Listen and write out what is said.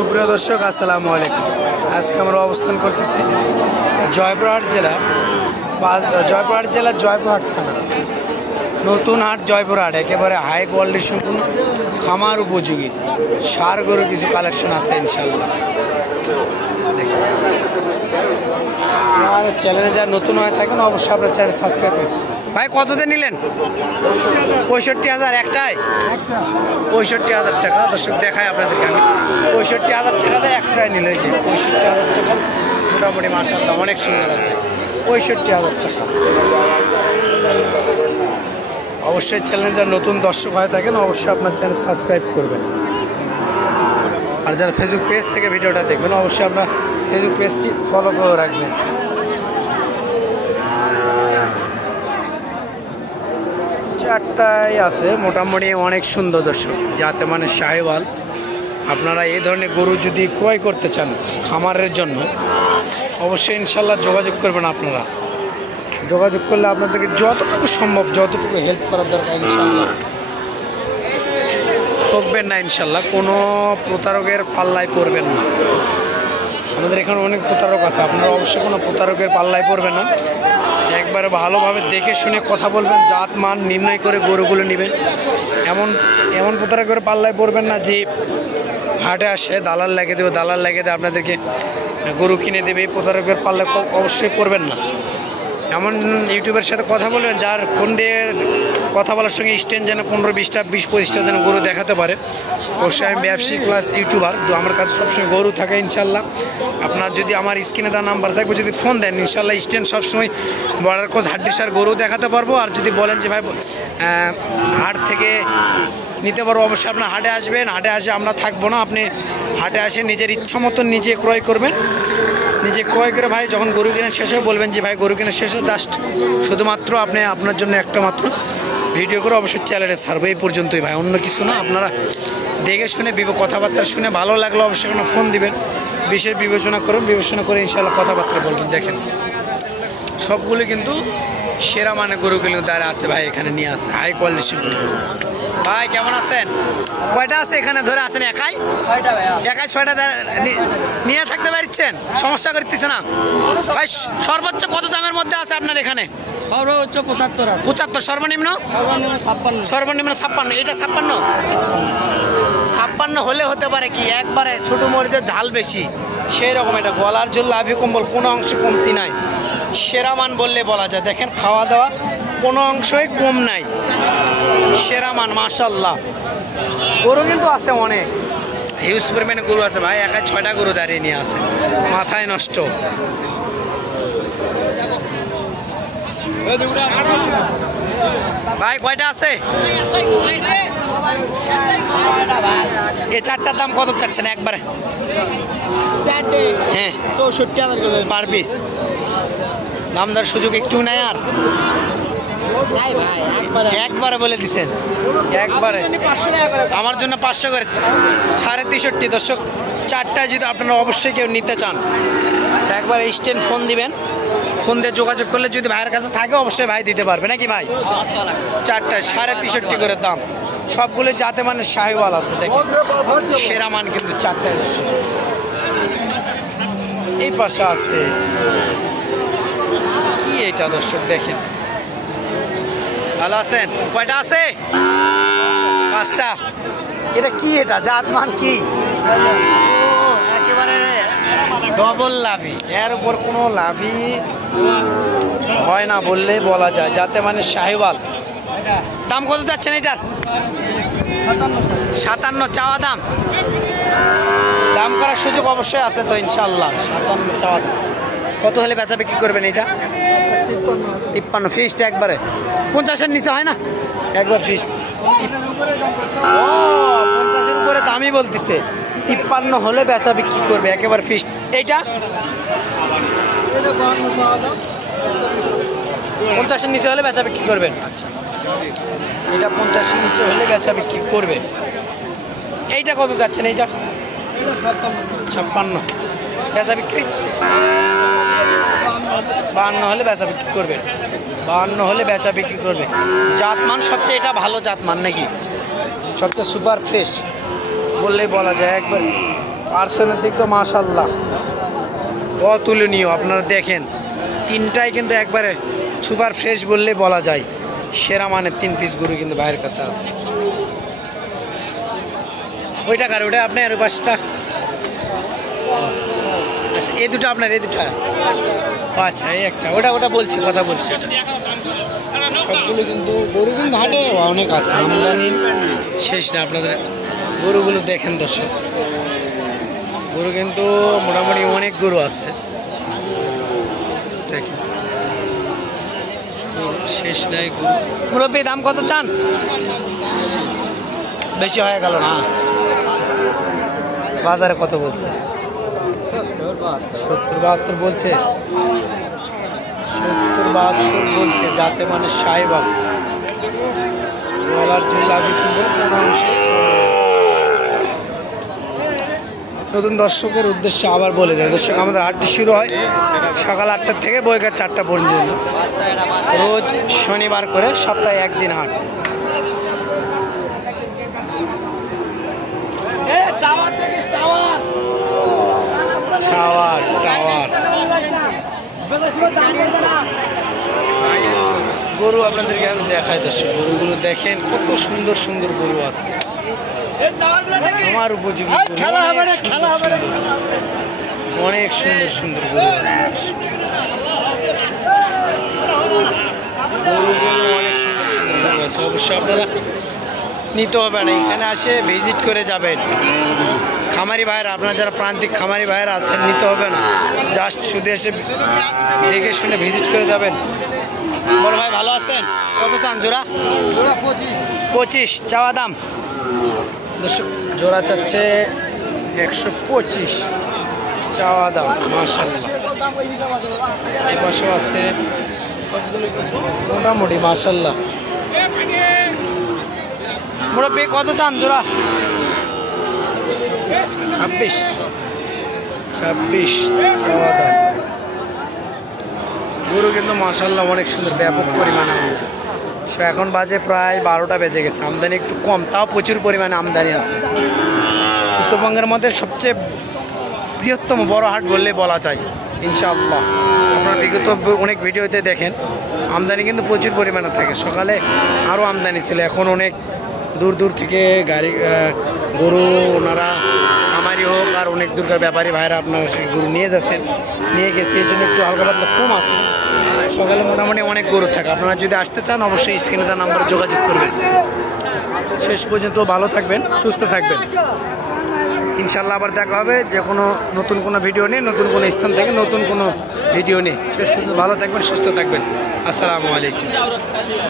সুপ্রিয় দর্শক আসসালামু আলাইকুম। আজকে আমরা অবস্থান করতেছি জয়পুরহাট জেলা জয়পুরহাট থানা নতুন হাট জয়পুরহাট। একেবারে হাই কোয়ালিটি সম্পূর্ণ খামার উপযোগী সার গরু কিছু কালেকশন আছে ইনশাল্লাহ। দেখুন, আর চ্যানেলে যারা নতুন হয়ে থাকেন অবশ্যই আপনার চ্যানেল সাবস্ক্রাইব করুন। ভাই কততে নিলেন? 65,000 একটাই, 65,000 টাকা। দর্শক দেখায় আপনাদেরকে আমি 65,000 টাকাতে একটাই নিলে, যে 65,000 টাকা মোটামুটি মাশাআল্লাহ অনেক সুন্দর আছে। 65,000 টাকা। অবশ্যই চ্যানেলে যারা নতুন দর্শক হয়ে থাকেন অবশ্যই আপনার চ্যানেল সাবস্ক্রাইব করবেন। আর যারা ফেসবুক পেজ থেকে ভিডিওটা দেখবেন অবশ্যই আপনার ফেসবুক পেজটি ফলো করে রাখবেন। চারটায় আছে মোটামুটি অনেক সুন্দর দর্শক, যাতে মানে শাহিওয়াল। আপনারা এই ধরনের গরু যদি ক্রয় করতে চান খামারের জন্য অবশ্যই ইনশাল্লাহ যোগাযোগ করবেন। আপনারা যোগাযোগ করলে আপনাদেরকে যতটুকু সম্ভব যতটুকু হেল্প করার দরকার ইনশাল্লাহ করবেন না। ইনশাল্লাহ কোনো প্রতারকের পাল্লায় পড়বেন না। আমাদের এখানে অনেক প্রতারক আছে, আপনারা অবশ্যই কোনো প্রতারকের পাল্লায় পড়বেন না। একবারে ভালোভাবে দেখে শুনে কথা বলবেন, জাত মান নির্ণয় করে গরুগুলো নেবেন। এমন প্রতারকের পাল্লায় পড়বেন না যে হাটে আসে দালাল লাগিয়ে দেবে, আপনাদেরকে গরু কিনে দেবে। এই প্রতারকের পাল্লায় অবশ্যই পড়বেন না। এমন ইউটিউবের সাথে কথা বলবেন যার ফোন দিয়ে কথা বলার সঙ্গে স্ট্যান্ড যেন 15-20টা 20-25টা যেন গরু দেখাতে পারে। অবশ্যই আমি ব্যবসায়িক প্লাস ইউটিউবার, তো আমার কাছে সবসময় গরু থাকে ইনশাল্লাহ। আপনার যদি আমার স্ক্রিনে দেওয়া নাম্বার থাকবে যদি ফোন দেন ইনশাল্লাহ স্ট্যান্ড সবসময় বর্ডার ক্রস হাড্ডিসার গরু দেখাতে পারবো। আর যদি বলেন যে ভাই হাট থেকে নিতে পারবো অবশ্যই আপনার হাটে আসবেন। হাটে আসে আমরা থাকবো না, আপনি হাটে আসে নিজের ইচ্ছা মতন নিজে ক্রয় করবেন। নিজে ক্রয় করে ভাই যখন গরু কেনার শেষে বলবেন যে ভাই গরু কেনার শেষে জাস্ট শুধুমাত্র আপনার জন্য একটা মাত্র ভিডিও করে অবশ্যই চ্যানেলে ছাড়বো। এই পর্যন্তই ভাই, অন্য কিছু না। আপনারা দেখে শুনে কথাবার্তা শুনে ভালো লাগলো অবশ্যই কোনো ফোন দিবেন, বিশেষ বিবেচনা করুন, বিবেচনা করে ইনশাল্লাহ কথাবার্তা বলবেন। দেখেন সবগুলো কিন্তু সেরা মানে গরুগুলো তারা আছে ভাই, এখানে নিয়ে আসে হাই কোয়ালিটি। ভাই কেমন আছেন? কয়টা আছে এখানে ধরে আছেন? একাই 6টা নিয়ে থাকতে পারছেন, সমস্যা করতেছে না ভাই? সর্বোচ্চ কত দামের মধ্যে আছে আপনার এখানে? সর্বোচ্চ 75। সর্বনিম্ন 56। এটা 56 হলে হতে পারে কি একবারে ছোট মরিচের ঝাল বেশি সেই রকম। এটা গলার জল লাভি কম্বল কোনো অংশে কমতি নাই, সেরা মান বললে বলা যায়। দেখেন খাওয়া দাওয়া কোনো অংশই কম নাই, সেরা মান মাশাল্লাহ। গরু কিন্তু আছে অনেক, হিউজ পরিমাণে গরু আছে ভাই। একাই 6টা গরু দাঁড়িয়ে নিয়ে আসে, মাথায় নষ্ট। ভাই কয়টা আছে? এই 4টার দাম কত চাচ্ছেন একবারে? হ্যাঁ 64,000 পার পিস। দামদার সুযোগ একটু নেই আর? একবারে বলে দিচ্ছেন একবারে। আমার জন্য 500 করে 63.5 দর্শক। 4টায় যদি আপনারা অবশ্যই কেউ নিতে চান একবারে স্ট্যান্ড ফোন দিবেন, ফোন দিয়ে যোগাযোগ করলে যদি ভাইয়ের কাছে থাকে অবশ্যই ভাই দিতে পারবে নাকি ভাই? 4টায় 63.5 করে দাম। সবগুলো যাতে মানে শাহিওয়াল আছে, দেখেন সেরা মান কিন্তু 4টায় দর্শক। এই পাশে আছে কি এটা দর্শক, দেখেন ভালো আছেন? কয়টা আছে? 5টা। এটা কি? এটা জাত মান কি? একেবারে ডবল লাভি, এর উপর কোনো লাভি হয় না বললে বলা যায়, যাতে মানে শাহিওয়াল। দাম কত যাচ্ছেন এটার? 57 চাওয়া দাম। দাম করার সুযোগ অবশ্যই আছে তো ইনশাল্লাহ। 57 চাওয়া দাম। কত হলে বেচা বিক্রি করবেন এটা? 53 ফিক্সড একবারে। 50-এর নিচে হয় না একবার ফিক্সড? ও 50-এর উপরে দামই বলতেছে। 53 হলে বেচা বিক্রি করবে একেবারে ফিক্সড। এইটা 50-এর নিচে হলে বেচা বিক্রি করবেন। আচ্ছা, এটা 50-এর নিচে হলে বেচা বিক্রি করবে। এইটা কত যাচ্ছেন? এইটা 56 বেচা বিক্রি। 52 হলে বেচা বিক্রি করবে। 52 হলে বেচা বিক্রি করবে। জাতমান সবচেয়ে এটা ভালো জাতমান নাকি? সবচেয়ে সুপার ফ্রেশ বললেই বলা যায়। একবার পার্সনের দিক তো মাশাল্লাহ অতুলনীয়। আপনারা দেখেন তিনটাই কিন্তু একবারে সুপার ফ্রেশ বললে বলা যায়। সেরা মানের 3 পিস গরু কিন্তু ভাইয়ের কাছে আছে। ওইটা কার ওটা আপনার পাঁচটা? আচ্ছা এই দুটো আপনার, এই দুটা? আচ্ছা এই একটা, ওটা বলছি, কথা বলছি। সবগুলো কিন্তু গরু কিন্তু হাটে অনেক আছে, আমদানি শেষ না। আপনাদের গরুগুলো দেখেন দর্শক, গরু কিন্তু মোটামুটি অনেক গরু আছে দেখেন, শেষ নাই গরু। মুরব্বী দাম কত চান? বেশি হয়ে গেল না? বাজারে কত বলছে? 70-72 বলছে। 70-72 বলছে, যাতে মানে সাহেবাব বলার জন্য নতুন দর্শকের উদ্দেশ্যে আবার বলে দেয়। দর্শক আমাদের হাটটি শুরু হয় সকাল 8টা থেকে বৈকাল 4টা পর্যন্ত, রোজ শনিবার করে, সপ্তাহে একদিন হাট। টাওয়ার গরু আপনাদেরকে আমি দেখাই দর্শক, গরুগুলো দেখেন কত সুন্দর সুন্দর গরু আছে, আমার উপযোগী অনেক সুন্দর সুন্দর গরু আছে। গরুগুলো অনেক সুন্দর সুন্দর গরু আছে, অবশ্যই আপনারা নিতে হবে না, এখানে আসে ভিজিট করে যাবেন। খামারি ভাইয়েরা, আপনারা যারা প্রান্তিক খামারি ভাইয়েরা আছেন, নিতে হবে না, জাস্ট শুধু এসে দেখে শুনে ভিজিট করে যাবেন। বড় ভাই ভালো আছেন? কত চান জোড়া? 25 চাওয়া দাম। দর্শক জোড়া চাচ্ছে 125 চাওয়া দাম। মাশাআল্লাহ এই পাশেও আছে, সবগুলো মোটামুটি মাশাআল্লাহ। মুরব্বী কত চান জোড়া? 26 চাওয়া দাম। গরু কিন্তু মাশাআল্লাহ অনেক সুন্দর, ব্যাপক পরিমাণে। এখন বাজে প্রায় 12টা বেজে গেছে, আমদানি একটু কম, তাও প্রচুর পরিমাণে আমদানি আছে। উত্তরবঙ্গের মধ্যে সবচেয়ে বৃহত্তম বড় হাট বললে বলা যায় ইনশাআল্লাহ। আপনারা বিগত অনেক ভিডিওতে দেখেন আমদানি কিন্তু প্রচুর পরিমাণে থাকে। সকালে আরও আমদানি ছিল, এখন অনেক দূর দূর থেকে গাড়ি গরু ওনারা খামারি হোক আর অনেক দূরকার ব্যাপারী ভাইরা আপনারা সেই গরু নিয়ে যাচ্ছেন, নিয়ে গেছে, এই জন্য একটু হালকা পাতলা কম আছে। সকালে মোটামুটি অনেক গরু থাকে। আপনারা যদি আসতে চান অবশ্যই স্ক্রিনে তার নাম্বারে যোগাযোগ করবেন। শেষ পর্যন্ত ভালো থাকবেন, সুস্থ থাকবেন, ইনশাল্লাহ আবার দেখা হবে যে কোনো নতুন কোনো ভিডিও নিয়ে, নতুন কোনো স্থান থেকে নতুন কোনো ভিডিও নিয়ে। শেষ পর্যন্ত ভালো থাকবেন, সুস্থ থাকবেন। আসসালামু আলাইকুম।